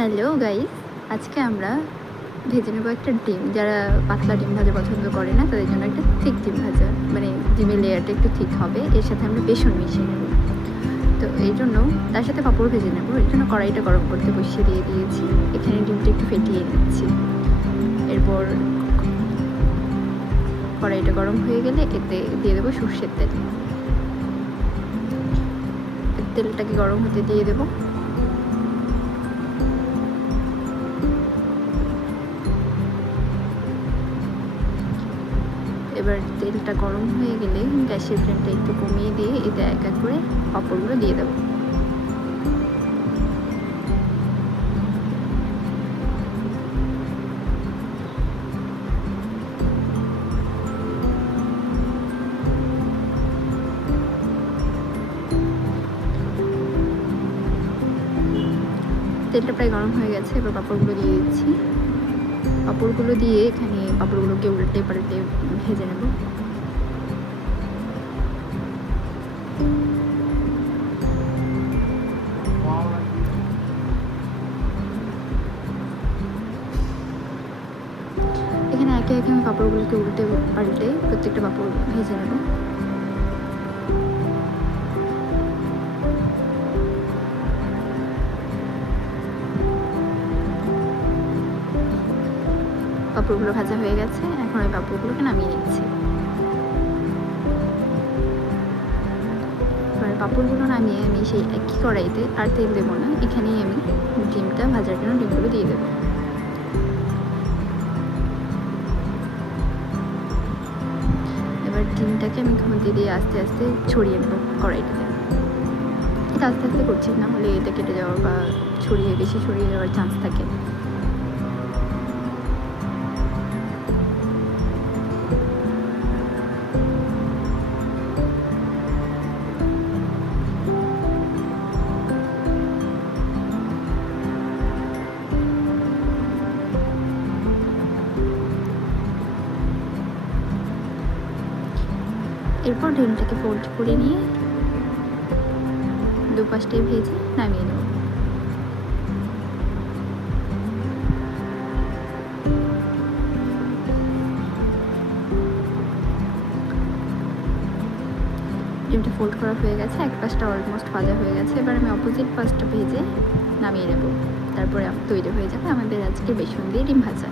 Hello guys আজকে আমরা ভেজে নেব একটা ডিম। যারা পাতলা ডিম ভাজা পছন্দ করে না, তাদের জন্য একটা থিক ডিম ভাজা। মানে ডিমের লেয়ারটা একটু ঠিক হবে। এর সাথে আমরা বেসন মিশিয়ে নেব। তো এই জন্য তার সাথে পাঁপড় ভেজে নেব। এর জন্য কড়াইটা গরম করতে বসিয়ে দিয়ে দিয়েছি। এখানে ডিমটা একটু ফেটিয়ে নিচ্ছি। এরপর কড়াইটা গরম হয়ে গেলে এতে দিয়ে দেবো সর্ষের তেল। তেলটাকে গরম হতে দিয়ে দেবো। এবার তেলটা গরম হয়ে গেলে গ্যাসের ফ্লেমটা একটু কমিয়ে দিয়ে এতে এক এক করে পাঁপড়গুলো দিয়ে দেবো। তেলটা প্রায় গরম হয়ে গেছে, এবার পাঁপড়গুলো দিয়ে দিচ্ছি। পাঁপড়গুলো দিয়ে এখানে পাঁপড়গুলোকে উল্টে পাল্টে ভেজে নেব। এখানে একে একে আমি পাঁপড়গুলোকে উল্টে পাল্টে প্রত্যেকটা পাঁপড় ভেজে নেব। পাঁপড়গুলো ভাজা হয়ে গেছে। এখন ওই পাঁপড়গুলোকে নামিয়ে নিচ্ছি। এবার পাঁপড়গুলো নামিয়ে আমি সেই একই কড়াইতে আর তেল দেবো না। এখানেই আমি ডিমটা, ভাজার জন্য ডিমগুলো দিয়ে দেবো। এবার ডিমটাকে আমি খুঁতি দিয়ে আস্তে আস্তে ছড়িয়ে নেব কড়াইটাতে। এটা আস্তে আস্তে করছি না হলে এটা কেটে যাওয়ার বা ছড়িয়ে, বেশি ছড়িয়ে যাওয়ার চান্স থাকে। এরপর ডিমটাকে ফোল্ড করে নিয়ে দুপাশটাই ভেজে নামিয়ে নেব। ডিমটা ফোল্ড করা হয়ে গেছে, এক পাশটা অলমোস্ট ভাজা হয়ে গেছে। এবার আমি অপোজিট পাশটা ভেজে নামিয়ে নেব। তারপরে তৈরি হয়ে যাবে আমাদের আজকে বেসন দিয়ে ডিম ভাজা।